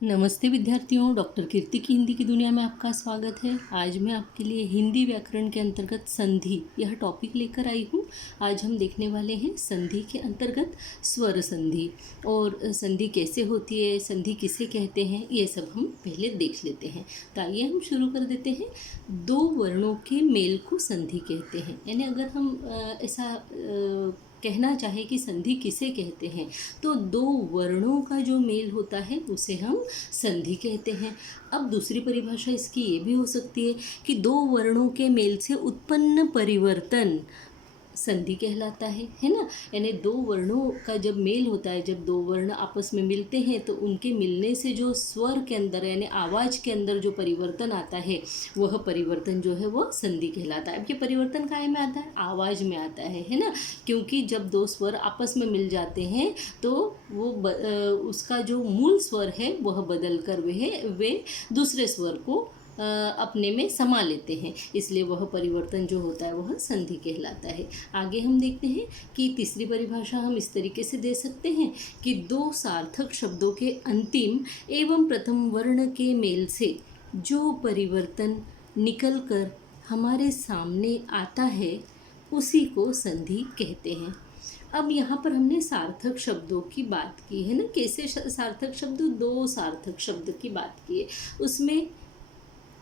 नमस्ते विद्यार्थियों, डॉक्टर कीर्ति की हिंदी की दुनिया में आपका स्वागत है। आज मैं आपके लिए हिंदी व्याकरण के अंतर्गत संधि यह टॉपिक लेकर आई हूँ। आज हम देखने वाले हैं संधि के अंतर्गत स्वर संधि और संधि कैसे होती है, संधि किसे कहते हैं, ये सब हम पहले देख लेते हैं। तो आइए हम शुरू कर देते हैं। दो वर्णों के मेल को संधि कहते हैं। यानी अगर हम ऐसा कहना चाहे कि संधि किसे कहते हैं तो दो वर्णों का जो मेल होता है उसे हम संधि कहते हैं। अब दूसरी परिभाषा इसकी ये भी हो सकती है कि दो वर्णों के मेल से उत्पन्न परिवर्तन संधि कहलाता है ना। यानी दो वर्णों का जब मेल होता है, जब दो वर्ण आपस में मिलते हैं तो उनके मिलने से जो स्वर के अंदर यानी आवाज़ के अंदर जो परिवर्तन आता है वह परिवर्तन जो है वो संधि कहलाता है। अब ये परिवर्तन काहे में आता है? आवाज़ में आता है ना। क्योंकि जब दो स्वर आपस में मिल जाते हैं तो वो उसका जो मूल स्वर है वह बदल कर वे दूसरे स्वर को अपने में समा लेते हैं, इसलिए वह परिवर्तन जो होता है वह संधि कहलाता है। आगे हम देखते हैं कि तीसरी परिभाषा हम इस तरीके से दे सकते हैं कि दो सार्थक शब्दों के अंतिम एवं प्रथम वर्ण के मेल से जो परिवर्तन निकल कर हमारे सामने आता है उसी को संधि कहते हैं। अब यहाँ पर हमने सार्थक शब्दों की बात की है ना। कैसे सार्थक शब्द? दो सार्थक शब्द की बात की है, उसमें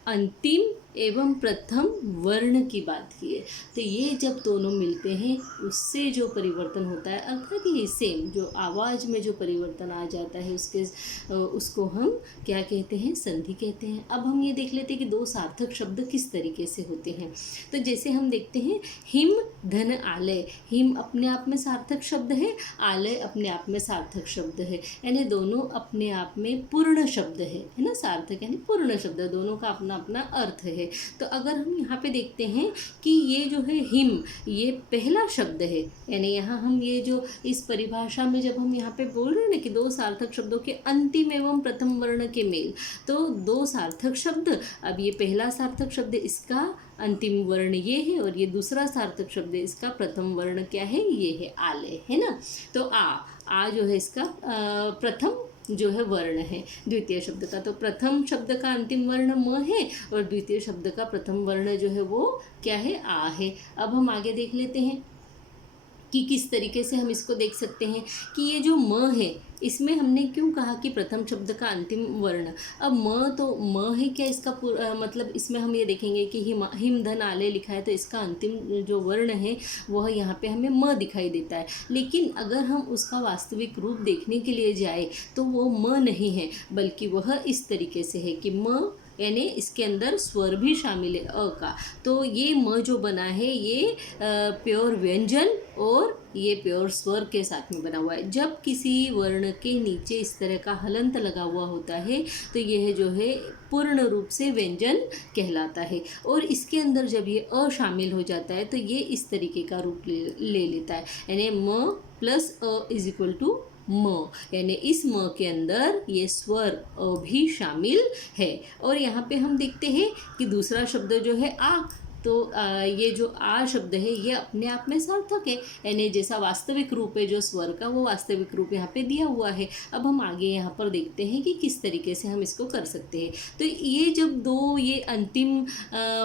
अंतिम एवं प्रथम वर्ण की बात की है। तो ये जब दोनों मिलते हैं उससे जो परिवर्तन होता है, अर्थात ये सेम जो आवाज़ में जो परिवर्तन आ जाता है उसको हम क्या कहते हैं? संधि कहते हैं। अब हम ये देख लेते हैं कि दो सार्थक शब्द किस तरीके से होते हैं। तो जैसे हम देखते हैं हिम धन आलय। हिम अपने आप में सार्थक शब्द है, आलय अपने आप में सार्थक शब्द है, यानी दोनों अपने आप में पूर्ण शब्द है ना। सार्थक यानी पूर्ण शब्द, दोनों का अपना अपना अर्थ है। तो अगर हम यहाँ पे देखते हैं कि ये जो है हिम, ये पहला शब्द है, यानी यहाँ हम ये जो इस परिभाषा में जब हम यहाँ पे बोल रहे हैं ना कि दो सार्थक शब्दों के अंतिम एवं प्रथम वर्ण के मेल, तो दो सार्थक शब्द, अब ये पहला सार्थक शब्द इसका अंतिम वर्ण ये है और ये दूसरा सार्थक शब्द इसका प्रथम वर्ण क्या है? ये है आलय, है ना। तो आ जो है इसका प्रथम जो है वर्ण है द्वितीय शब्द का। तो प्रथम शब्द का अंतिम वर्ण म है और द्वितीय शब्द का प्रथम वर्ण जो है वो क्या है? आ है। अब हम आगे देख लेते हैं कि किस तरीके से हम इसको देख सकते हैं कि ये जो म है इसमें हमने क्यों कहा कि प्रथम शब्द का अंतिम वर्ण। अब म है क्या? इसका मतलब इसमें हम ये देखेंगे कि हिम धन आलय लिखा है तो इसका अंतिम जो वर्ण है वह यहाँ पे हमें म दिखाई देता है। लेकिन अगर हम उसका वास्तविक रूप देखने के लिए जाए तो वो म नहीं है, बल्कि वह इस तरीके से है कि म यानी इसके अंदर स्वर भी शामिल है अ का। तो ये म जो बना है ये प्योर व्यंजन और ये प्योर स्वर के साथ में बना हुआ है। जब किसी वर्ण के नीचे इस तरह का हलंत लगा हुआ होता है तो यह जो है पूर्ण रूप से व्यंजन कहलाता है। और इसके अंदर जब ये अ शामिल हो जाता है तो ये इस तरीके का रूप ले लेता है, यानी म प्लस अ इज इक्वल टू म, यानी इस म के अंदर ये स्वर अ भी शामिल है। और यहाँ पे हम देखते हैं कि दूसरा शब्द जो है आ, तो ये जो आ शब्द है ये अपने आप में सार्थक है, यानी जैसा वास्तविक रूप है जो स्वर का वो वास्तविक रूप यहाँ पे दिया हुआ है। अब हम आगे यहाँ पर देखते हैं कि किस तरीके से हम इसको कर सकते हैं। तो ये जब दो ये अंतिम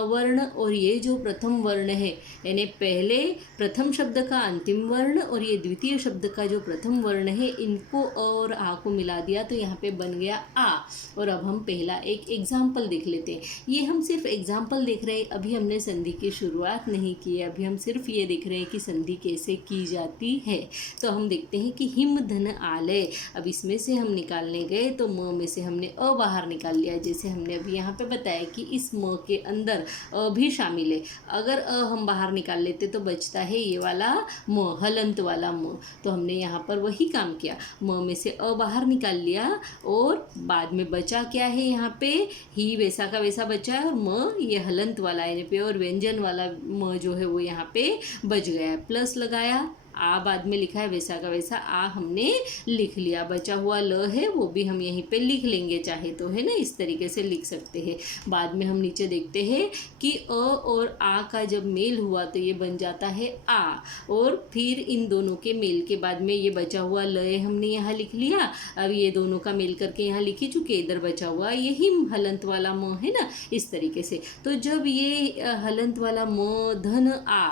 वर्ण और ये जो प्रथम वर्ण है, यानी पहले प्रथम शब्द का अंतिम वर्ण और ये द्वितीय शब्द का जो प्रथम वर्ण है, इनको और आ को मिला दिया तो यहाँ पे बन गया आ। और अब हम पहला एक एग्जाम्पल देख लेते हैं। ये हम सिर्फ एग्जाम्पल देख रहे हैं, अभी हमने संधि की शुरुआत नहीं की है, अभी हम सिर्फ ये देख रहे हैं कि संधि कैसे की जाती है। तो हम देखते हैं कि हिम धन आलय, अब इसमें से हम निकालने गए तो म में से हमने अ बाहर निकाल लिया, जैसे हमने अभी यहाँ पे बताया कि इस म के अंदर अ भी शामिल है। अगर अ हम बाहर निकाल लेते तो बचता है ये वाला म, हलंत वाला म। तो हमने यहाँ पर वही काम किया, म में से अ बाहर निकाल लिया और बाद में बचा क्या है? यहाँ पे ही वैसा का वैसा बचा है और म ये हलंत वाला यानी पे और व्यंजन वाला म जो है वो यहाँ पे बच गया है। प्लस लगाया, आ बाद में लिखा है वैसा का वैसा आ हमने लिख लिया। बचा हुआ ल है वो भी हम यहीं पे लिख लेंगे चाहे तो, है ना, इस तरीके से लिख सकते हैं। बाद में हम नीचे देखते हैं कि अ और आ का जब मेल हुआ तो ये बन जाता है आ, और फिर इन दोनों के मेल के बाद में ये बचा हुआ ल हमने यहाँ लिख लिया। अब ये दोनों का मेल करके यहाँ लिख ही चुके, इधर बचा हुआ यही हलंत वाला म है ना, इस तरीके से। तो जब ये हलंत वाला म धन आ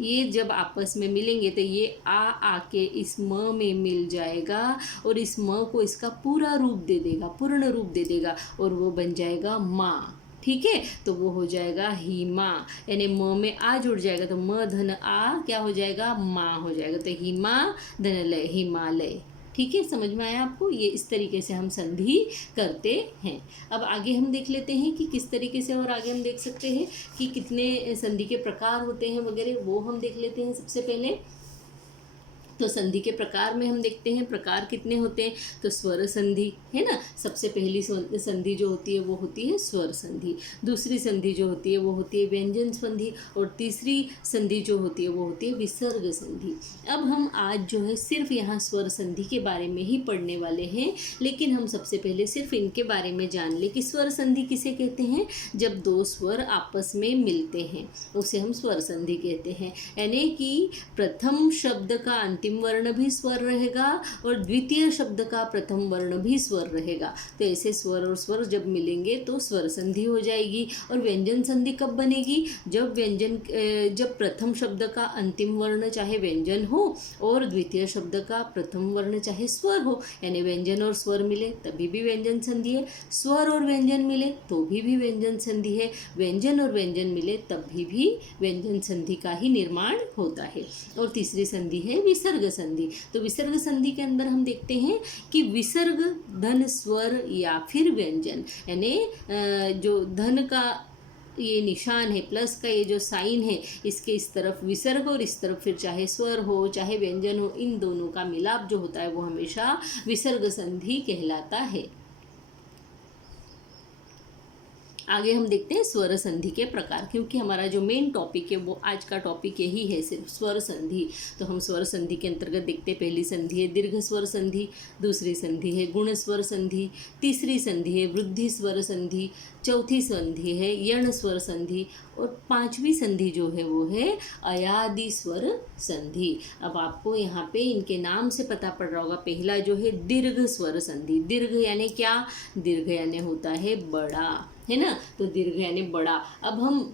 ये जब आपस में मिलेंगे तो ये आ आके इस म में मिल जाएगा और इस म को इसका पूरा रूप दे देगा, पूर्ण रूप दे देगा, और वो बन जाएगा माँ। ठीक है, तो वो हो जाएगा हिमा, यानी म में आ जुड़ जाएगा तो म धन आ क्या हो जाएगा, माँ हो जाएगा। तो हिमा धन लय हिमालय। ठीक है, समझ में आया आपको? ये इस तरीके से हम संधि करते हैं। अब आगे हम देख लेते हैं कि किस तरीके से, और आगे हम देख सकते हैं कि कितने संधि के प्रकार होते हैं वगैरह, वो हम देख लेते हैं। सबसे पहले तो संधि के प्रकार में हम देखते हैं प्रकार कितने होते हैं। तो स्वर संधि है ना, सबसे पहली संधि जो होती है वो होती है स्वर संधि। दूसरी संधि जो होती है वो होती है व्यंजन संधि, और तीसरी संधि जो होती है वो होती है विसर्ग संधि। अब हम आज जो है सिर्फ यहाँ स्वर संधि के बारे में ही पढ़ने वाले हैं, लेकिन हम सबसे पहले सिर्फ इनके बारे में जान लें कि स्वर संधि किसे कहते हैं। जब दो स्वर आपस में मिलते हैं उसे हम स्वर संधि कहते हैं, यानी कि प्रथम शब्द का अंतिम वर्ण भी स्वर रहेगा और द्वितीय शब्द का प्रथम वर्ण भी स्वर रहेगा। तो ऐसे स्वर और स्वर जब मिलेंगे तो स्वर संधि हो जाएगी। और व्यंजन संधि कब बनेगी, जब प्रथम शब्द का अंतिम वर्ण चाहे व्यंजन हो और द्वितीय शब्द का प्रथम वर्ण चाहे स्वर हो, यानी व्यंजन और स्वर मिले तभी भी व्यंजन संधि है, स्वर और व्यंजन मिले तो भी व्यंजन संधि है, व्यंजन और व्यंजन मिले तभी भी व्यंजन संधि का ही निर्माण होता है। और तीसरी संधि है विसर्ग संधि। तो विसर्ग संधि के अंदर हम देखते हैं कि विसर्ग धन स्वर या फिर व्यंजन, यानी जो धन का ये निशान है, प्लस का ये जो साइन है, इसके इस तरफ विसर्ग और इस तरफ फिर चाहे स्वर हो चाहे व्यंजन हो, इन दोनों का मिलाप जो होता है वो हमेशा विसर्ग संधि कहलाता है। आगे हम देखते हैं स्वर संधि के प्रकार, क्योंकि हमारा जो मेन टॉपिक है वो आज का टॉपिक यही है, सिर्फ स्वर संधि। तो हम स्वर संधि के अंतर्गत देखते हैं, पहली संधि है दीर्घ स्वर संधि, दूसरी संधि है गुण स्वर संधि, तीसरी संधि है वृद्धि स्वर संधि, चौथी संधि है यण स्वर संधि, और पांचवी संधि जो है वो है अयादि स्वर संधि। अब आपको यहाँ पे इनके नाम से पता पड़ रहा होगा। पहला जो है दीर्घ स्वर संधि, दीर्घ यानी क्या, दीर्घ यानी होता है बड़ा, है ना, तो दीर्घ यानी बड़ा। अब हम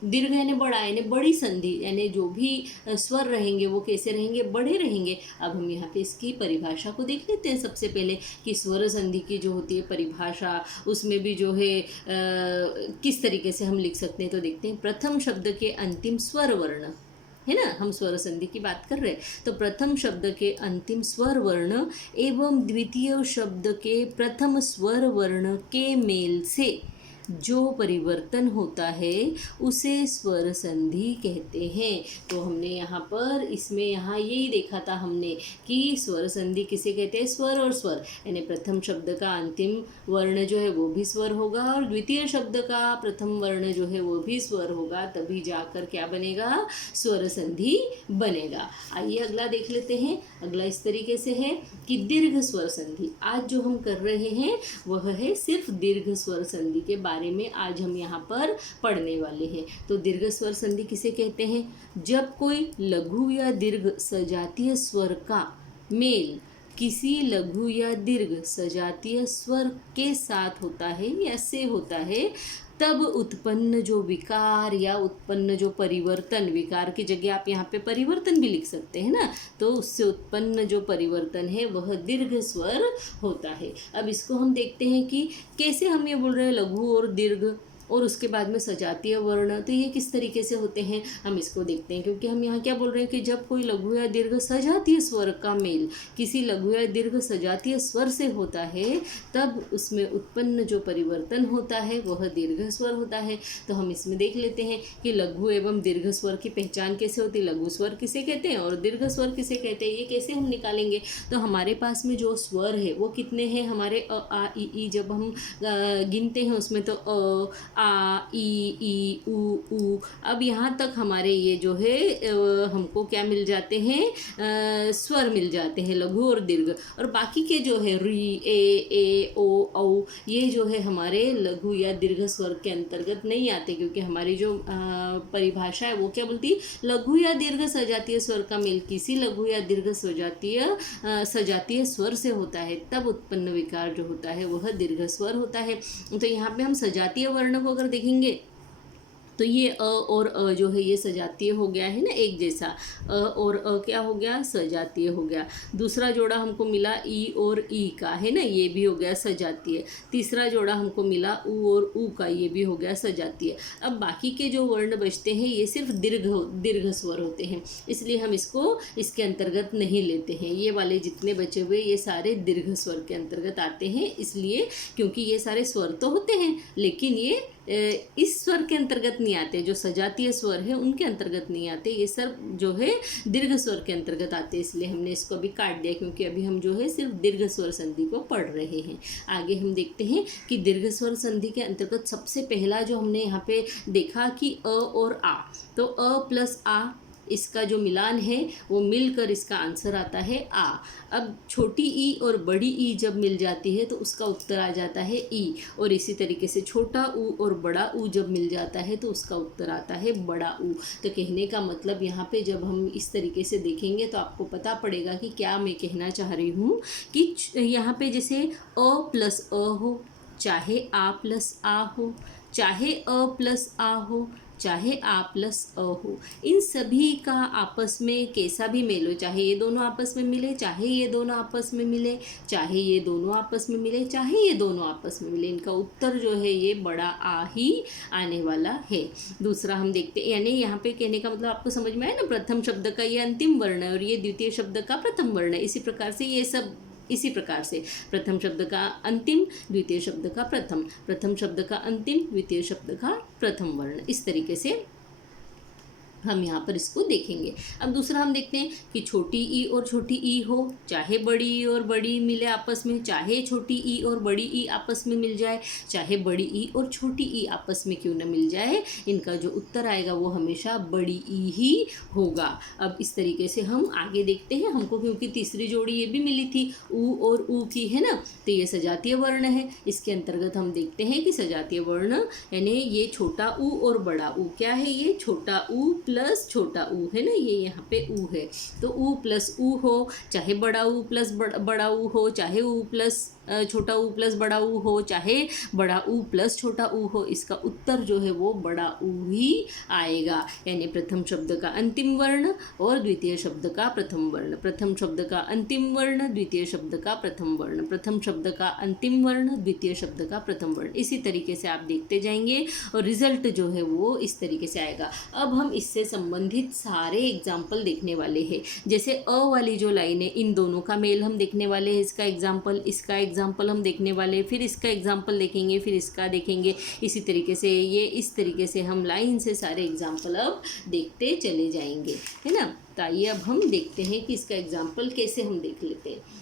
दीर्घ यानी बड़ा यानी बड़ी संधि, यानी जो भी स्वर रहेंगे वो कैसे रहेंगे, बड़े रहेंगे। अब हम यहाँ पे इसकी परिभाषा को देख लेते हैं सबसे पहले कि स्वर संधि की जो होती है परिभाषा, उसमें भी जो है किस तरीके से हम लिख सकते हैं। तो देखते हैं, प्रथम शब्द के अंतिम स्वर वर्ण, है ना, हम स्वर संधि की बात कर रहे हैं, तो प्रथम शब्द के अंतिम स्वर वर्ण एवं द्वितीय शब्द के प्रथम स्वर वर्ण के मेल से जो परिवर्तन होता है उसे स्वर संधि कहते हैं। तो हमने यहाँ पर इसमें यहाँ यही देखा था हमने कि स्वर संधि किसे कहते हैं, स्वर और स्वर, यानी प्रथम शब्द का अंतिम वर्ण जो है वो भी स्वर होगा और द्वितीय शब्द का प्रथम वर्ण जो है वो भी स्वर होगा, तभी जाकर क्या बनेगा, स्वर संधि बनेगा। आइए अगला देख लेते हैं। अगला इस तरीके से है कि दीर्घ स्वर संधि। आज जो हम कर रहे हैं वह है सिर्फ दीर्घ स्वर संधि के बारे में आज हम यहाँ पर पढ़ने वाले हैं। तो दीर्घ स्वर संधि किसे कहते हैं, जब कोई लघु या दीर्घ सजातीय स्वर का मेल किसी लघु या दीर्घ सजातीय स्वर के साथ होता है या से होता है, तब उत्पन्न जो विकार या उत्पन्न जो परिवर्तन, विकार की जगह आप यहाँ पे परिवर्तन भी लिख सकते हैं ना, तो उससे उत्पन्न जो परिवर्तन है वह दीर्घ स्वर होता है। अब इसको हम देखते हैं कि कैसे हम ये बोल रहे हैं लघु और दीर्घ और उसके बाद में सजातीय वर्ण, तो ये किस तरीके से होते हैं हम इसको देखते हैं। क्योंकि हम यहाँ क्या बोल रहे हैं कि जब कोई लघु या दीर्घ सजातीय स्वर का मेल किसी लघु या दीर्घ सजातीय स्वर से होता है, तब उसमें उत्पन्न जो परिवर्तन होता है वह दीर्घ स्वर होता है। तो हम इसमें देख लेते हैं कि लघु एवं दीर्घ स्वर की पहचान कैसे होती है, लघु स्वर किसे कहते हैं और दीर्घ स्वर किसे कहते हैं, ये कैसे हम निकालेंगे। तो हमारे पास में जो स्वर है वो कितने हैं, हमारे अ आ इ ई जब हम गिनते हैं उसमें तो आ, ई, ऊ। अब यहाँ तक हमारे ये जो है हमको क्या मिल जाते हैं, स्वर मिल जाते हैं, लघु और दीर्घ। और बाकी के जो है री, ए, ओ, औ, ये जो है हमारे लघु या दीर्घ स्वर के अंतर्गत नहीं आते, क्योंकि हमारी जो परिभाषा है वो क्या बोलती है, लघु या दीर्घ सजातीय स्वर का मेल किसी लघु या दीर्घ सजातीय स्वर से होता है, तब उत्पन्न विकार जो होता है वह दीर्घ स्वर होता है। तो यहाँ पे हम सजातीय वर्ण को अगर देखेंगे तो ये अ और अ जो है ये सजातीय हो गया है ना, एक जैसा। अ और अ क्या हो गया, सजातीय हो गया। दूसरा जोड़ा हमको मिला ई और ई का, है ना, ये भी हो गया सजातीय। तीसरा जोड़ा हमको मिला ऊ और ऊ का, ये भी हो गया सजातीय। अब बाकी के जो वर्ण बचते हैं ये सिर्फ दीर्घ स्वर होते हैं, इसलिए हम इसको इसके अंतर्गत नहीं लेते हैं। ये वाले जितने बचे हुए ये सारे दीर्घ स्वर के अंतर्गत आते हैं, इसलिए क्योंकि ये सारे स्वर तो होते हैं लेकिन ये इस स्वर के अंतर्गत नहीं आते, जो सजातीय स्वर है उनके अंतर्गत नहीं आते, ये सब जो है दीर्घ स्वर के अंतर्गत आते हैं। इसलिए हमने इसको अभी काट दिया, क्योंकि अभी हम जो है सिर्फ दीर्घ स्वर संधि को पढ़ रहे हैं। आगे हम देखते हैं कि दीर्घ स्वर संधि के अंतर्गत सबसे पहला जो हमने यहाँ पे देखा कि अ और आ, तो अ प्लस आ इसका जो मिलान है वो मिलकर इसका आंसर आता है आ। अब छोटी ई और बड़ी ई जब मिल जाती है तो उसका उत्तर आ जाता है ई, और इसी तरीके से छोटा ऊ और बड़ा ऊ जब मिल जाता है तो उसका उत्तर आता है बड़ा ऊ। तो कहने का मतलब यहाँ पे जब हम इस तरीके से देखेंगे तो आपको पता पड़ेगा कि क्या मैं कहना चाह रही हूँ, कि यहाँ पे जैसे अ प्लस अ हो, चाहे आ प्लस आ हो, चाहे अ प्लस आ हो, चाहे आ प्लस अ हो, इन सभी का आपस में कैसा भी मेल हो, चाहे ये दोनों आपस में मिले, चाहे ये दोनों आपस में मिले, चाहे ये दोनों आपस में मिले, चाहे ये दोनों आपस में मिले, इनका उत्तर जो है ये बड़ा आ ही आने वाला है। दूसरा हम देखते हैं, यानी यहाँ पे कहने का मतलब आपको समझ में आया ना, प्रथम शब्द का ये अंतिम वर्ण है और ये द्वितीय शब्द का प्रथम वर्ण है। इसी प्रकार से ये सब इसी प्रकार से प्रथम शब्द का अंतिम, द्वितीय शब्द का प्रथम, प्रथम शब्द का अंतिम, द्वितीय शब्द का प्रथम वर्ण, इस तरीके से हम यहाँ पर इसको देखेंगे। अब दूसरा हम देखते हैं कि छोटी ई और छोटी ई हो, चाहे बड़ी ई और बड़ी मिले आपस में, चाहे छोटी ई और बड़ी ई आपस में मिल जाए, चाहे बड़ी ई और छोटी ई आपस में क्यों न मिल जाए, इनका जो उत्तर आएगा वो हमेशा बड़ी ई ही होगा। अब इस तरीके से हम आगे देखते हैं। हमको क्योंकि तीसरी जोड़ी ये भी मिली थी ऊ और ऊ की, है ना, तो ये सजातीय वर्ण है। इसके अंतर्गत हम देखते हैं कि सजातीय वर्ण यानी ये छोटा ऊ और बड़ा ऊ क्या है, ये छोटा ऊ प्लस छोटा ऊ है ना, ये यहाँ पे ऊ है, तो ऊ प्लस ऊ हो, चाहे बड़ा ऊ प्लस बड़ा ऊ हो, चाहे ऊ प्लस छोटा ऊ प्लस बड़ा ऊ हो, चाहे बड़ा ऊ प्लस छोटा ऊ हो, इसका उत्तर जो है वो बड़ा ऊ ही आएगा। यानी प्रथम शब्द का अंतिम वर्ण और द्वितीय शब्द का प्रथम वर्ण, प्रथम शब्द का अंतिम वर्ण, द्वितीय शब्द का प्रथम वर्ण, प्रथम शब्द का अंतिम वर्ण, द्वितीय शब्द का प्रथम वर्ण। इसी तरीके से आप देखते जाएंगे और रिजल्ट जो है वो इस तरीके से आएगा। अब हम इससे संबंधित सारे एग्जाम्पल देखने वाले हैं। जैसे अ वाली जो लाइन है, इन दोनों का मेल हम देखने वाले हैं, इसका एग्जाम्पल हम देखने वाले, फिर इसका एग्जाम्पल देखेंगे, फिर इसका देखेंगे। इसी तरीके से ये इस तरीके से हम लाइन से सारे एग्जाम्पल अब देखते चले जाएंगे, है ना। तो आइए अब हम देखते हैं कि इसका एग्जाम्पल कैसे हम देख लेते हैं।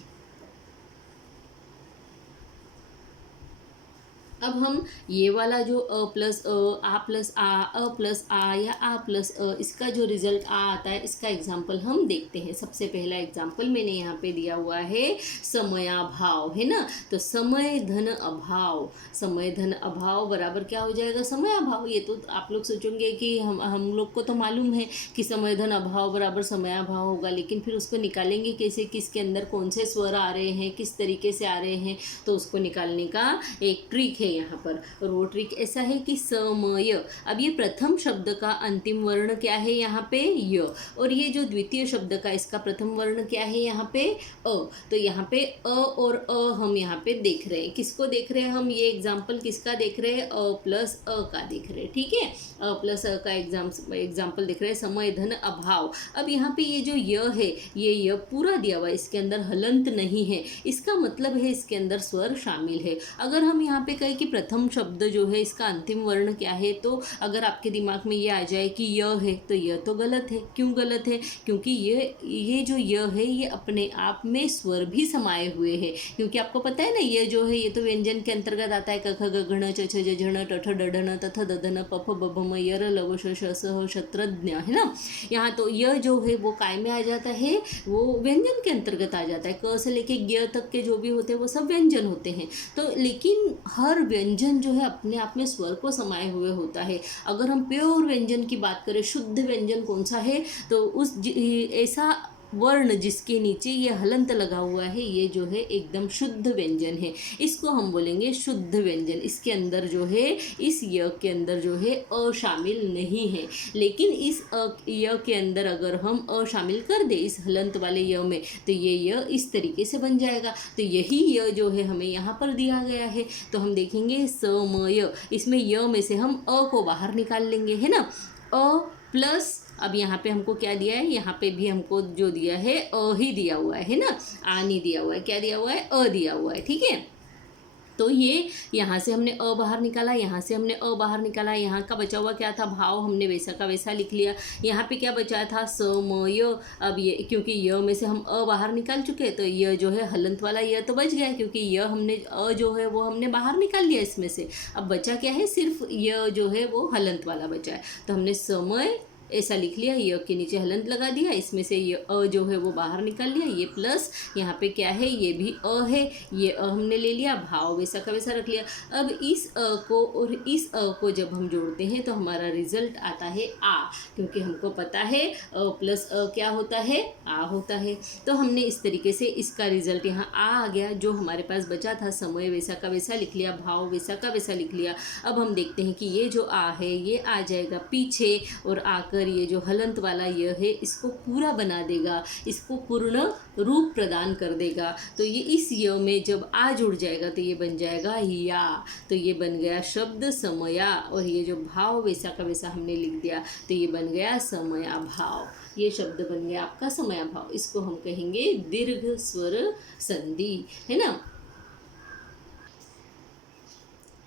अब हम ये वाला जो अ प्लस आ प्लस अ प्लस आ या आ प्लस इसका जो रिजल्ट आ आता है, इसका एग्जाम्पल हम देखते हैं। सबसे पहला एग्जाम्पल मैंने यहाँ पे दिया हुआ है समयाभाव, है ना। तो समय धन अभाव, समय धन अभाव बराबर क्या हो जाएगा, समय अभाव। ये तो आप लोग सोचेंगे कि हम लोग को तो मालूम है कि समय धन अभाव बराबर समयाभाव होगा, लेकिन फिर उसको निकालेंगे कैसे, किसके अंदर कौन से स्वर आ रहे हैं, किस तरीके से आ रहे हैं, तो उसको निकालने का एक ट्रिक है यहाँ पर। और वो ट्रिक ऐसा है कि समय, अब ये प्रथम शब्द का अंतिम वर्ण क्या है यहाँ पे य, और ये जो द्वितीय शब्द का इसका प्रथम वर्ण क्या है यहाँ पे अ। तो यहाँ पे अ और अ हम यहाँ पे देख रहे हैं, किसको देख रहे हैं हम, ये एग्जाम्पल किसका देख रहे हैं, अ प्लस अ का देख रहे हैं, ठीक है। अ प्लस अ का एग्जाम्पल देख रहे हैं, समय धन अभाव। अब यहाँ पे ये जो य है, ये य पूरा दिया हुआ, इसके अंदर हलंत नहीं है, इसका मतलब है इसके अंदर स्वर शामिल है। अगर हम यहाँ पे कहीं कि प्रथम शब्द जो है इसका अंतिम वर्ण क्या है, तो अगर आपके दिमाग में ये आ जाए कि य है तो यह तो गलत है। क्यों गलत है? क्योंकि ये जो य है ये अपने आप में स्वर भी समाये हुए हैं, क्योंकि आपको पता है ना ये जो है ये तो व्यंजन के अंतर्गत आता है। क ख ग घ ण छ छ ज झ ण ट ठ ड ढ न त थ द ध न प फ ब भ म य र ल व श श स ह शत्रज्ञ, है ना। यहाँ तो यह जो है वो काय में आ जाता है, वो व्यंजन के अंतर्गत आ जाता है। क से लेके ज्ञ तक के जो भी होते हैं वो सब व्यंजन होते हैं। तो लेकिन हर व्यंजन जो है अपने आप में स्वर को समाये हुए होता है। अगर हम प्योर व्यंजन की बात करें, शुद्ध व्यंजन कौन सा है, तो ऐसा वर्ण जिसके नीचे ये हलंत लगा हुआ है, ये जो है एकदम शुद्ध व्यंजन है। इसको हम बोलेंगे शुद्ध व्यंजन। इसके अंदर जो है, इस य के अंदर जो है अ शामिल नहीं है। लेकिन इस य के अंदर अगर हम अ शामिल कर दे इस हलंत वाले य में, तो ये य इस तरीके से बन जाएगा। तो यही य जो है हमें यहाँ पर दिया गया है। तो हम देखेंगे समय, इसमें य में से हम अ को बाहर निकाल लेंगे, है ना। अ प्लस अब यहाँ पे हमको क्या दिया है, यहाँ पे भी हमको जो दिया है अ ही दिया हुआ है ना, आ नहीं दिया हुआ है। क्या दिया हुआ है? अ दिया हुआ है, ठीक है। तो ये यहाँ से हमने अ बाहर निकाला, यहाँ से हमने अ बाहर निकाला। यहाँ का बचा हुआ क्या था? भाव। हमने वैसा का वैसा लिख लिया। यहाँ पे क्या बचा था? समय। अब ये क्योंकि य में से हम अ बाहर निकाल चुके, तो य जो है हलंत वाला य तो बच गया, क्योंकि य हमने अ जो है वो हमने बाहर निकाल लिया इसमें से। अब बचा क्या है? सिर्फ य जो है वो हलंत वाला बचा है। तो हमने समय ऐसा लिख लिया, य के नीचे हलंत लगा दिया, इसमें से ये अ जो है वो बाहर निकाल लिया। ये प्लस यहाँ पे क्या है? ये भी अ है, ये अ हमने ले लिया, भाव वैसा का वैसा रख लिया। अब इस अ को और इस अ को जब हम जोड़ते हैं तो हमारा रिजल्ट आता है आ, क्योंकि हमको पता है अ प्लस अ क्या होता है? आ होता है। तो हमने इस तरीके से इसका रिजल्ट यहाँ आ गया। जो हमारे पास बचा था, समय वैसा का वैसा लिख लिया, भाव वैसा का वैसा लिख लिया। अब हम देखते हैं कि ये जो आ है ये आ जाएगा पीछे, और आकर ये जो हलंत वाला य है इसको पूरा बना देगा, इसको पूर्ण रूप प्रदान कर देगा। तो ये इस य में जब आ जुड़ जाएगा तो ये बन जाएगा या। तो ये बन गया शब्द समया, और ये जो भाव वैसा का वैसा हमने लिख दिया तो ये बन गया समया भाव। ये शब्द बन गया आपका समया भाव। इसको हम कहेंगे दीर्घ स्वर संधि, है ना।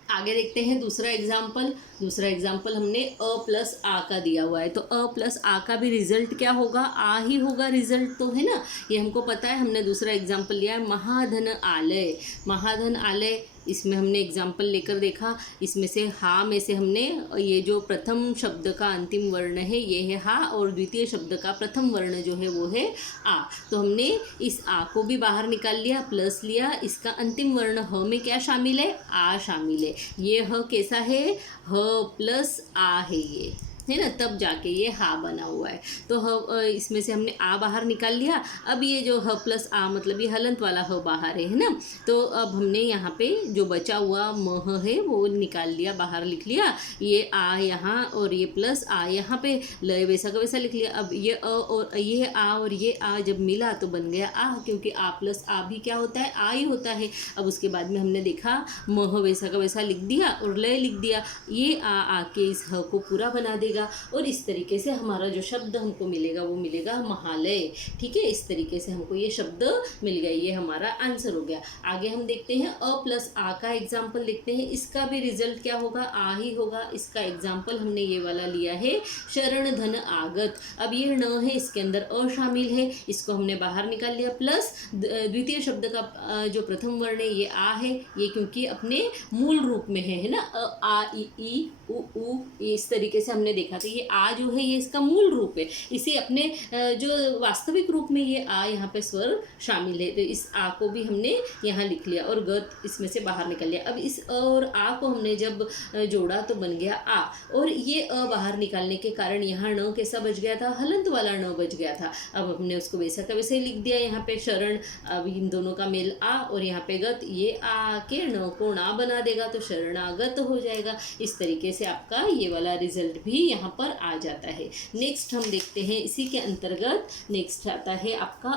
आगे देखते हैं दूसरा एग्जाम्पल हमने अ प्लस आ का दिया हुआ है। तो अ प्लस आ का भी रिजल्ट क्या होगा? आ ही होगा रिजल्ट, तो है ना। ये हमको पता है। हमने दूसरा एग्जाम्पल लिया है महाधन आलय। महाधन आलय, इसमें हमने एग्जाम्पल लेकर देखा। इसमें से हा में से हमने ये जो प्रथम शब्द का अंतिम वर्ण है ये है हा, और द्वितीय शब्द का प्रथम वर्ण जो है वो है आ। तो हमने इस आ को भी बाहर निकाल लिया, प्लस लिया। इसका अंतिम वर्ण ह में क्या शामिल है? आ शामिल है। ये ह कैसा है? ह प्लस आ है ये, है ना, तब जाके ये हा बना हुआ है। तो ह इसमें से हमने आ बाहर निकाल लिया। अब ये जो ह प्लस आ मतलब ये हलंत वाला ह बाहर है ना। तो अब हमने यहाँ पे जो बचा हुआ मह है वो निकाल लिया, बाहर लिख लिया। ये आ यहाँ और ये प्लस आ यहाँ पे लय वैसा का वैसा लिख लिया। अब ये अ और ये आ और ये आ जब मिला तो बन गया आ, क्योंकि आ प्लस आ भी क्या होता है? आ ही होता है। अब उसके बाद में हमने देखा मह वैसा का वैसा लिख दिया और लय लिख दिया। ये आ आके इस ह को पूरा बना देगा, और इस तरीके से हमारा जो शब्द हमको मिलेगा वो मिलेगा महालय। ठीक है, इस तरीके से हमको ये शब्द मिल गया। ये हमारा आंसर हो गया। आगे हम देखते हैं अ प्लस आ का एग्जाम्पल देखते हैं। इसका भी रिजल्ट क्या होगा? आ ही होगा। इसका एग्जाम्पल हमने ये वाला लिया है शरण धन आगत। अब ये न है, इसके अंदर अ शामिल है, इसको हमने बाहर निकाल लिया। प्लस द्वितीय शब्द का जो प्रथम वर्ण है ये आ है, ये क्योंकि अपने मूल रूप में है ना। अ आ ई उ ऊ, इस तरीके से हमने देखा। तो ये आ जो है ये इसका मूल रूप है। इसे अपने जो वास्तविक रूप में ये आ यहाँ पे स्वर शामिल है। तो इस आ को भी हमने यहाँ लिख लिया और गत इसमें से बाहर निकल लिया। अब इस अ और आ को हमने जब जोड़ा तो बन गया आ, और ये अ बाहर निकालने के कारण यहाँ ण कैसा बच गया था? हलंत वाला ण बच गया था। अब हमने उसको वैसा का वैसे ही लिख दिया यहाँ पे शरण। अब इन दोनों का मेल आ और यहाँ पे गत, ये आ के ण को ना बना देगा तो शरणागत हो जाएगा। इस तरीके से आपका ये वाला रिजल्ट भी यहाँ पर आ जाता है। नेक्स्ट हम देखते हैं इसी के अंतर्गत नेक्स्ट आता है आपका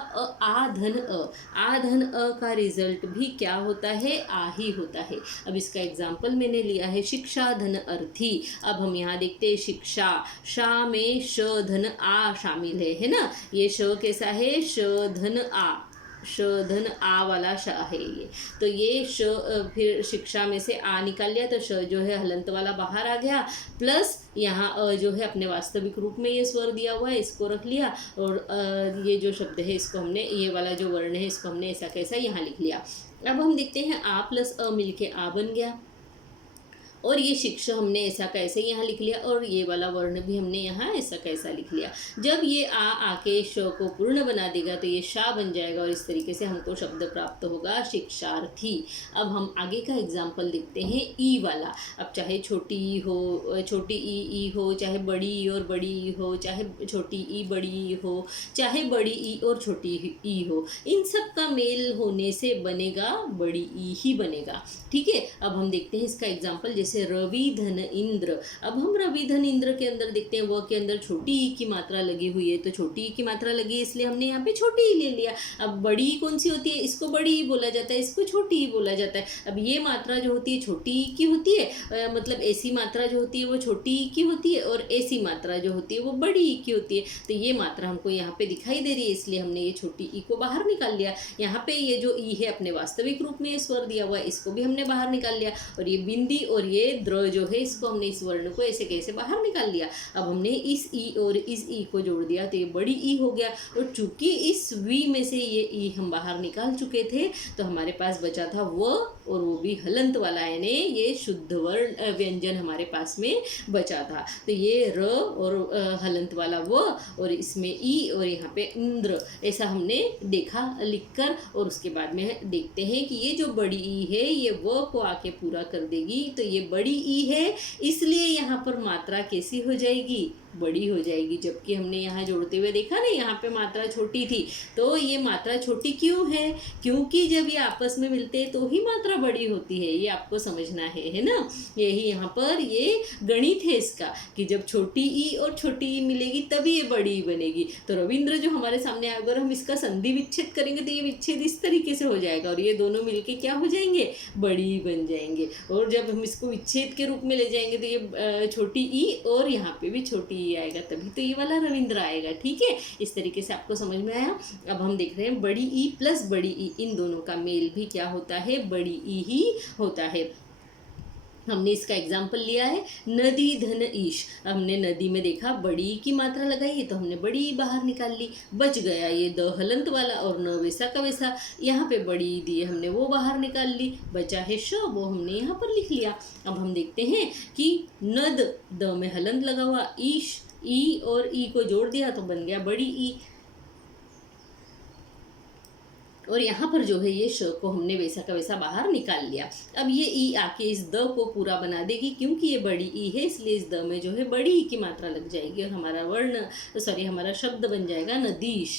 आ धन अ। आ धन अ का रिजल्ट भी क्या होता है? आ ही होता है। अब इसका एग्जाम्पल मैंने लिया है शिक्षा धन अर्थी। अब हम यहाँ देखते हैं शिक्षा, शा में श धन आ शामिल है ना। ये श कैसा है? श धन आ। श धन आ वाला श है ये। तो ये श फिर शिक्षा में से आ निकाल लिया तो श जो है हलंत वाला बाहर आ गया, प्लस यहाँ जो है अपने वास्तविक रूप में ये स्वर दिया हुआ है इसको रख लिया, और ये जो शब्द है इसको हमने, ये वाला जो वर्ण है इसको हमने ऐसा कैसा यहाँ लिख लिया। अब हम देखते हैं आ प्लस अ मिलके आ बन गया, और ये शिक्षा हमने ऐसा कैसे यहाँ लिख लिया, और ये वाला वर्ण भी हमने यहाँ ऐसा कैसा लिख लिया। जब ये आ आके श को पूर्ण बना देगा तो ये शा बन जाएगा, और इस तरीके से हमको शब्द प्राप्त होगा शिक्षार्थी। अब हम आगे का एग्जाम्पल देखते हैं ई वाला। अब चाहे छोटी ई हो, छोटी ई हो, चाहे बड़ी ई और बड़ी ई हो, चाहे छोटी ई बड़ी ई हो, चाहे बड़ी ई और छोटी ई हो, इन सब का मेल होने से बनेगा बड़ी ई ही बनेगा। ठीक है, अब हम देखते हैं इसका एग्जाम्पल, जैसे रवि धन इंद्र। अब हम रवि धन इंद्र के अंदर देखते हैं, वह के अंदर छोटी ई की मात्रा लगी हुई है, तो छोटी ई की मात्रा लगी है इसलिए हमने यहाँ पे छोटी ई ले लिया। अब बड़ी ई कौन सी होती है, इसको बड़ी ई बोला जाता है, इसको छोटी ई बोला जाता है। अब ये मात्रा जो होती है छोटी ई की होती है, मतलब ऐसी मात्रा जो होती है वो छोटी ई की होती है, और ऐसी मात्रा जो होती है वो बड़ी ई की होती है। तो ये मात्रा हमको यहाँ पे दिखाई दे रही है इसलिए हमने ये छोटी ई को बाहर निकाल लिया। यहाँ पे ये जो ई है अपने वास्तविक रूप में स्वर दिया हुआ है इसको भी हमने बाहर निकाल लिया, और ये बिंदी और ये द्र जो है इसको हमने इस वर्ण को ऐसे कैसे बाहर निकाल लिया। अब हमने इस ई और इस ई को जोड़ दिया तो ये बड़ी ई हो गया, और चूंकि इस वी में से ये ई हम बाहर निकाल चुके थे तो हमारे पास बचा था व, और वो भी हलंत वाला, यानी ये शुद्ध वर्ण व्यंजन हमारे पास में बचा था। तो ये र और हलंत वाला व, और इसमें ई, और यहाँ पे इंद्र, ऐसा हमने देखा लिखकर। और उसके बाद में देखते हैं कि ये जो बड़ी ई है ये व को आके पूरा कर देगी, तो ये बड़ी ई है इसलिए यहाँ पर मात्रा कैसी हो जाएगी, बड़ी हो जाएगी। जबकि हमने यहाँ जोड़ते हुए देखा ना यहाँ पे मात्रा छोटी थी, तो ये मात्रा छोटी क्यों है, क्योंकि जब ये आपस में मिलते हैं तो ही मात्रा बड़ी होती है, ये आपको समझना है ना। यही यहाँ पर ये गणित है इसका, कि जब छोटी ई और छोटी ई मिलेगी तभी ये बड़ी ई बनेगी। तो रविंद्र जो हमारे सामने आया, अगर हम इसका संधि विच्छेद करेंगे तो ये विच्छेद इस तरीके से हो जाएगा, और ये दोनों मिलके क्या हो जाएंगे, बड़ी ई बन जाएंगे। और जब हम इसको विच्छेद के रूप में ले जाएंगे तो ये छोटी ई और यहाँ पे भी छोटी ई आएगा, तभी तो ये वाला रविंद्र आएगा। ठीक है, इस तरीके से आपको समझ में आया। अब हम देख रहे हैं बड़ी ई प्लस बड़ी ई, इन दोनों का मेल भी क्या होता है, बड़ी ई ही होता है। हमने इसका एग्जाम्पल लिया है नदी धन ईश। हमने नदी में देखा बड़ी की मात्रा लगाई है तो हमने बड़ी बाहर निकाल ली, बच गया ये द हलंत वाला और न वैसा का वैसा। यहाँ पे बड़ी दिए हमने वो बाहर निकाल ली, बचा है श, वो हमने यहाँ पर लिख लिया। अब हम देखते हैं कि नद, द में हलंत लगा हुआ, ईश ई और ई को जोड़ दिया तो बन गया बड़ी ई, और यहाँ पर जो है ये श को हमने वैसा का वैसा बाहर निकाल लिया। अब ये ई आके इस द को पूरा बना देगी, क्योंकि ये बड़ी ई है इसलिए इस द में जो है बड़ी ई की मात्रा लग जाएगी, और हमारा वर्ण हमारा शब्द बन जाएगा नदीश।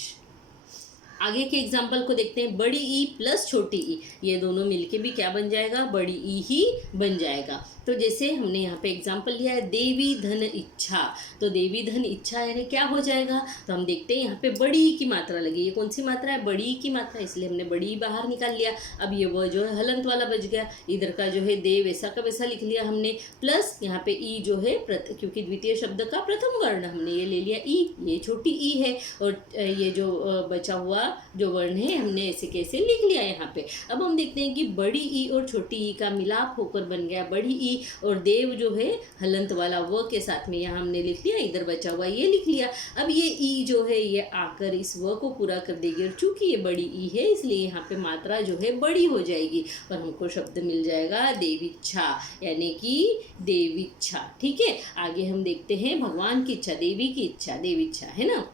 आगे के एग्जाम्पल को देखते हैं, बड़ी ई प्लस छोटी ई, ये दोनों मिलके भी क्या बन जाएगा, बड़ी ई ही बन जाएगा। तो जैसे हमने यहाँ पे एग्जाम्पल लिया है देवी धन इच्छा, तो देवी धन इच्छा यानी क्या हो जाएगा, तो हम देखते हैं यहाँ पे बड़ी ई की मात्रा लगी, ये कौन सी मात्रा है, बड़ी ई की मात्रा, इसलिए हमने बड़ी ई बाहर निकाल लिया। अब ये वह जो है हलंत वाला बच गया, इधर का जो है दे वैसा का वैसा लिख लिया हमने, प्लस यहाँ पे ई जो है क्योंकि द्वितीय शब्द का प्रथम वर्ण हमने ये ले लिया ई, ये छोटी ई है, और ये जो बचा हुआ जो वर्ण है हमने ऐसे कैसे लिख लिया यहाँ पे। अब हम देखते हैं कि बड़ी ई और छोटी ई का मिलाप होकर बन गया बड़ी ई, और देव जो है हलंत वाला व के साथ में यहाँ हमने लिख लिया, इधर बचा हुआ ये लिख लिया। अब ये ई जो है ये आकर इस व को पूरा कर देगी, और चूंकि ये बड़ी ई है इसलिए यहाँ पे मात्रा जो है बड़ी हो जाएगी, और हमको शब्द मिल जाएगा देवीच्छा, यानी कि देवीच्छा। ठीक है, आगे हम देखते हैं भगवान की इच्छा, देवी की इच्छा, देवीच्छा है ना।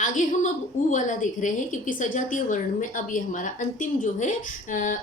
आगे हम अब ऊ वाला देख रहे हैं, क्योंकि सजातीय वर्ण में अब ये हमारा अंतिम जो है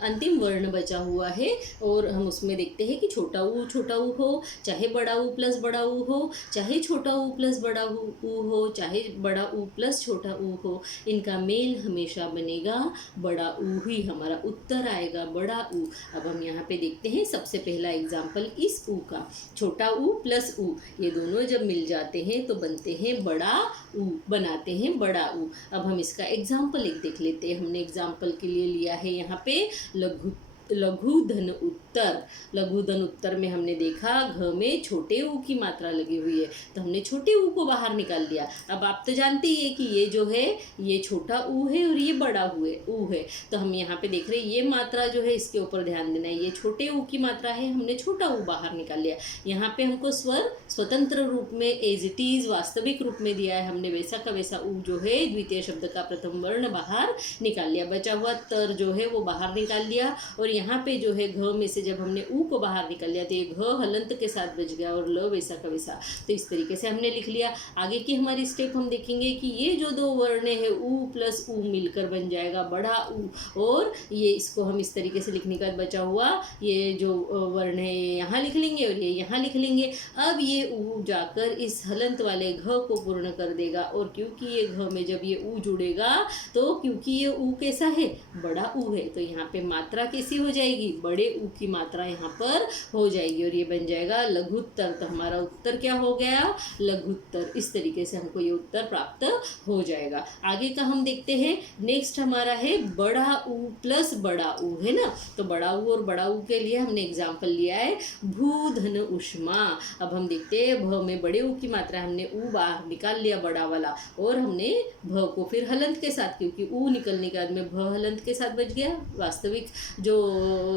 अंतिम वर्ण बचा हुआ है, और हम उसमें देखते हैं कि छोटा ऊ हो, चाहे बड़ा ऊ प्लस बड़ा ऊ हो, चाहे छोटा ऊ प्लस बड़ा ऊ हो, चाहे बड़ा ऊ प्लस छोटा ऊ हो, इनका मेल हमेशा बनेगा बड़ा ऊ ही, हमारा उत्तर आएगा बड़ा ऊ। अब हम यहाँ पे देखते हैं सबसे पहला एग्जाम्पल इस ऊ का, छोटा ऊ प्लस ऊ, ये दोनों जब मिल जाते हैं तो बनते हैं बड़ा ऊ, बनाते हैं बड़ा ऊ। अब हम इसका एग्जाम्पल एक देख लेते हैं। हमने एग्जाम्पल के लिए लिया है यहाँ पे लघु लघु धन उत्तर। लघु धन उत्तर में हमने देखा घ में छोटे ऊ की मात्रा लगी हुई है, तो हमने छोटे ऊ को बाहर निकाल दिया। अब आप तो जानते ही है कि ये जो है ये छोटा ऊ है और ये बड़ा ऊ है, तो हम यहाँ पे देख रहे हैं ये मात्रा जो है इसके ऊपर ध्यान देना है, ये छोटे ऊ की मात्रा है, हमने छोटा ऊ बाहर निकाल लिया। यहाँ पे हमको स्वर स्वतंत्र रूप में एज इट इज वास्तविक रूप में दिया है, हमने वैसा का वैसा ऊ जो है द्वितीय शब्द का प्रथम वर्ण बाहर निकाल लिया। बचा हुआ तर जो है वो बाहर निकाल लिया, और यहाँ पे जो है घ में से जब हमने ऊ को बाहर निकाल लिया तो ये घ हलंत के साथ बच गया और ल वैसा का वैसा, तो इस तरीके से हमने लिख लिया। आगे की हमारी स्टेप हम देखेंगे कि ये जो दो वर्ण है ऊ प्लस ऊ मिलकर बन जाएगा बड़ा ऊ, और ये इसको हम इस तरीके से लिखने का बचा हुआ ये जो वर्ण है यहाँ लिख लेंगे और ये यहाँ लिख लेंगे। अब ये ऊ जाकर इस हलंत वाले घ को पूर्ण कर देगा, और क्योंकि ये घ में जब ये ऊ जुड़ेगा तो क्योंकि ये ऊ कैसा है बड़ा ऊ है, तो यहाँ पे मात्रा कैसी हो जाएगी बड़े ऊ की मात्रा यहाँ पर हो जाएगी और ये बन जाएगा लघुत्तर। तो हमारा उत्तर क्या हो गया लघुत्तर। इस तरीके से हमको ये उत्तर प्राप्त हो जाएगा। आगे का हम देखते हैं। नेक्स्ट हमारा है बड़ा ऊ प्लस बड़ा ऊ, है ना। तो बड़ा ऊ और बड़ा ऊ के लिए हमने एग्जाम्पल लिया है भू धन उष्मा। अब हम देखते हैं भ में बड़े ऊ की मात्रा हमने ऊ बाहर निकाल लिया बड़ा वाला, और हमने भ को फिर हलंत के साथ, क्योंकि ऊ निकलने के बाद में भ हलंत के साथ बच गया, वास्तविक जो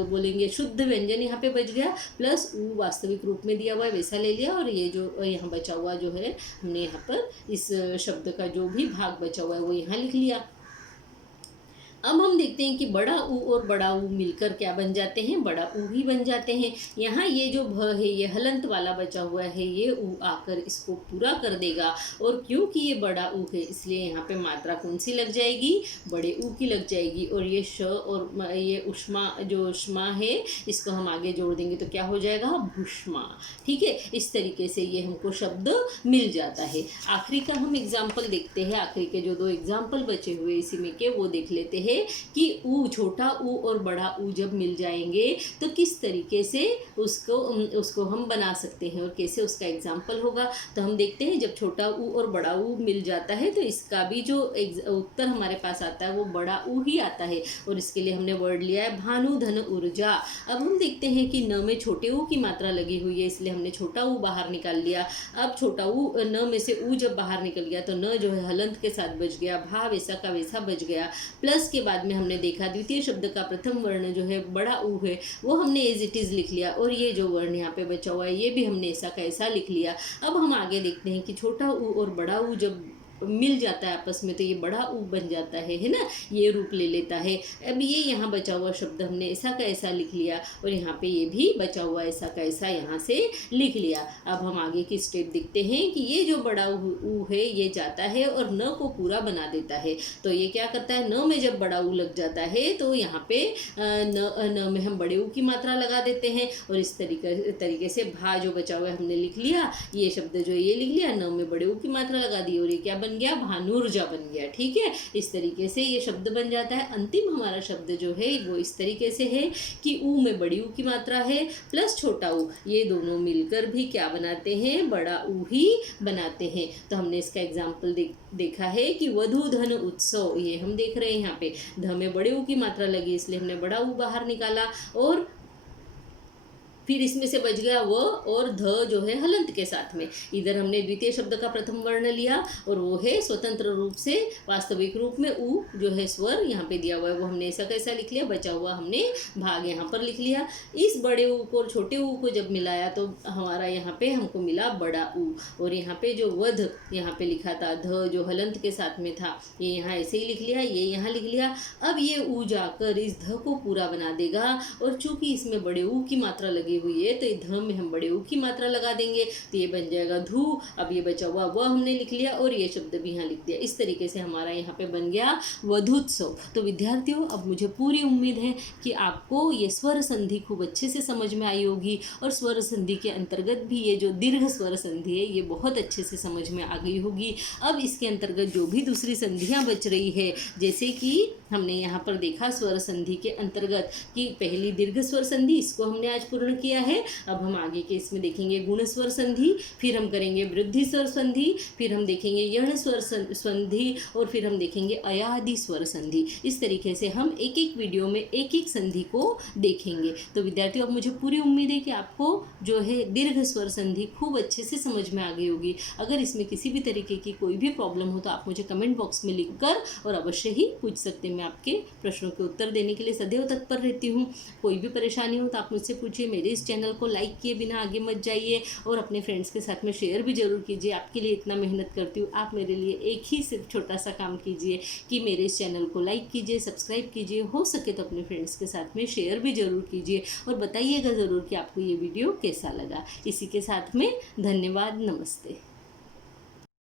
बोलेंगे शुद्ध व्यंजन यहाँ पे बच गया, प्लस ऊ वास्तविक रूप में दिया हुआ है वैसा ले लिया, और ये जो यहाँ बचा हुआ जो है हमने यहाँ पर इस शब्द का जो भी भाग बचा हुआ है वो यहाँ लिख लिया। अब हम देखते हैं कि बड़ा ऊ और बड़ा ऊ मिलकर क्या बन जाते हैं बड़ा ऊ ही बन जाते हैं। यहाँ ये जो भ है ये हलंत वाला बचा हुआ है, ये ऊ आकर इसको पूरा कर देगा, और क्योंकि ये बड़ा ऊ है इसलिए यहाँ पे मात्रा कौन सी लग जाएगी बड़े ऊ की लग जाएगी, और ये श और ये उष्मा जो उष्मा है इसको हम आगे जोड़ देंगे तो क्या हो जाएगा भूष्मा। ठीक है, इस तरीके से ये हमको शब्द मिल जाता है। आखिरी का हम एग्जाम्पल देखते हैं। आखिरी के जो दो एग्जाम्पल बचे हुए इसी में के वो देख लेते हैं कि ऊ छोटा ऊ और बड़ा ऊ जब मिल जाएंगे तो किस तरीके से उसको हम बना सकते हैं और कैसे उसका एग्जाम्पल होगा। तो हम देखते हैं जब छोटा ऊ और बड़ा ऊ मिल जाता है तो इसका भी जो उत्तर हमारे पास आता है वो बड़ा ऊ ही आता है, और इसके लिए हमने वर्ड लिया है भानु धन ऊर्जा। अब हम देखते हैं कि न में छोटे ऊ की मात्रा लगी हुई है इसलिए हमने छोटा ऊ बाहर निकाल लिया। अब छोटा ऊ न में से ऊ जब बाहर निकल गया तो न जो है हलंत के साथ बच गया, भा वैसा का वैसा बच गया। प्लस के बाद में हमने देखा द्वितीय शब्द का प्रथम वर्ण जो है बड़ा ऊ है वो हमने एज इट इज लिख लिया, और ये जो वर्ण यहाँ पे बचा हुआ है ये भी हमने ऐसा का ऐसा लिख लिया। अब हम आगे देखते हैं कि छोटा ऊ और बड़ा ऊ जब मिल जाता है आपस में तो ये बड़ा ऊ बन जाता है ना, ये रूप ले लेता है। अब ये यहाँ बचा हुआ शब्द हमने ऐसा का ऐसा लिख लिया, और यहाँ पे ये भी बचा हुआ ऐसा का ऐसा यहाँ से लिख लिया। अब हम आगे की स्टेप देखते हैं कि ये जो बड़ा ऊ है ये जाता है और न को पूरा बना देता है। तो ये क्या करता है न में जब बड़ा ऊ लग जाता है तो यहाँ पे न में हम बड़े ऊ की मात्रा लगा देते हैं, और इस तरीके से भा जो बचा हुआ है हमने लिख लिया, ये शब्द जो ये लिख लिया न में बड़े ऊ की मात्रा लगा दी, और ये क्या बन गया भानुर्जा बन गया। ठीक है, इस तरीके से ये शब्द बन जाता है। अंतिम हमारा शब्द जो है वो इस तरीके से है कि ऊ में बड़ी ऊ की मात्रा है प्लस छोटा ऊ, ये दोनों मिलकर भी क्या बनाते हैं बड़ा ऊ ही बनाते हैं। तो हमने इसका एग्जाम्पल देखा है कि वधू धन उत्सव, ये हम देख रहे हैं यहाँ पे ध में बड़े ऊ की मात्रा लगी इसलिए हमने बड़ा ऊ बाहर निकाला, और फिर इसमें से बच गया व और ध जो है हलंत के साथ में। इधर हमने द्वितीय शब्द का प्रथम वर्ण लिया और वो है स्वतंत्र रूप से वास्तविक रूप में ऊ जो है स्वर यहाँ पे दिया हुआ है वो हमने ऐसा कैसा लिख लिया, बचा हुआ हमने भाग यहाँ पर लिख लिया। इस बड़े ऊ को और छोटे ऊ को जब मिलाया तो हमारा यहाँ पे हमको मिला बड़ा ऊ, और यहाँ पे जो वध यहाँ पे लिखा था ध जो हलंत के साथ में था ये यहाँ ऐसे ही लिख लिया, ये यहाँ लिख लिया। अब ये ऊ जाकर इस ध को पूरा बना देगा, और चूंकि इसमें बड़े ऊ की मात्रा लगी हुई है तो ये ध में हम बड़े ऊ की मात्रा लगा देंगे तो ये बन जाएगा धू। अब ये बचा हुआ वह हमने लिख लिया और ये शब्द भी यहाँ लिख दिया। इस तरीके से हमारा यहाँ पे बन गया वधूत्सव। तो विद्यार्थियों अब मुझे पूरी उम्मीद है कि आपको ये स्वर संधि खूब अच्छे से समझ में आई होगी, और स्वर संधि के अंतर्गत भी ये जो दीर्घ स्वर संधि है ये बहुत अच्छे से समझ में आ गई होगी। अब इसके अंतर्गत जो भी दूसरी संधियाँ बच रही है, जैसे कि हमने यहाँ पर देखा स्वर संधि के अंतर्गत कि पहली दीर्घ स्वर संधि इसको हमने आज पूर्ण किया है। अब हम आगे के इसमें देखेंगे गुण स्वर संधि, फिर हम करेंगे वृद्धि स्वर संधि, फिर हम देखेंगे यण स्वर संधि, और फिर हम देखेंगे अयादि स्वर संधि। इस तरीके से हम एक एक वीडियो में एक एक संधि को देखेंगे। तो विद्यार्थियों, अब मुझे पूरी उम्मीद है कि आपको जो है दीर्घ स्वर संधि खूब अच्छे से समझ में आ गई होगी। अगर इसमें किसी भी तरीके की कोई भी प्रॉब्लम हो तो आप मुझे कमेंट बॉक्स में लिखकर और अवश्य ही पूछ सकते हैं। मैं आपके प्रश्नों के उत्तर देने के लिए सदैव तत्पर रहती हूँ। कोई भी परेशानी हो तो आप मुझसे पूछिए। मेरे इस चैनल को लाइक किए बिना आगे मत जाइए और अपने फ्रेंड्स के साथ में शेयर भी जरूर कीजिए। आपके लिए इतना मेहनत करती हूँ, आप मेरे लिए एक ही सिर्फ छोटा सा काम कीजिए कि मेरे इस चैनल को लाइक कीजिए, सब्सक्राइब कीजिए, हो सके तो अपने फ्रेंड्स के साथ में शेयर भी जरूर कीजिए और बताइएगा ज़रूर कि आपको ये वीडियो कैसा लगा। इसी के साथ में धन्यवाद, नमस्ते।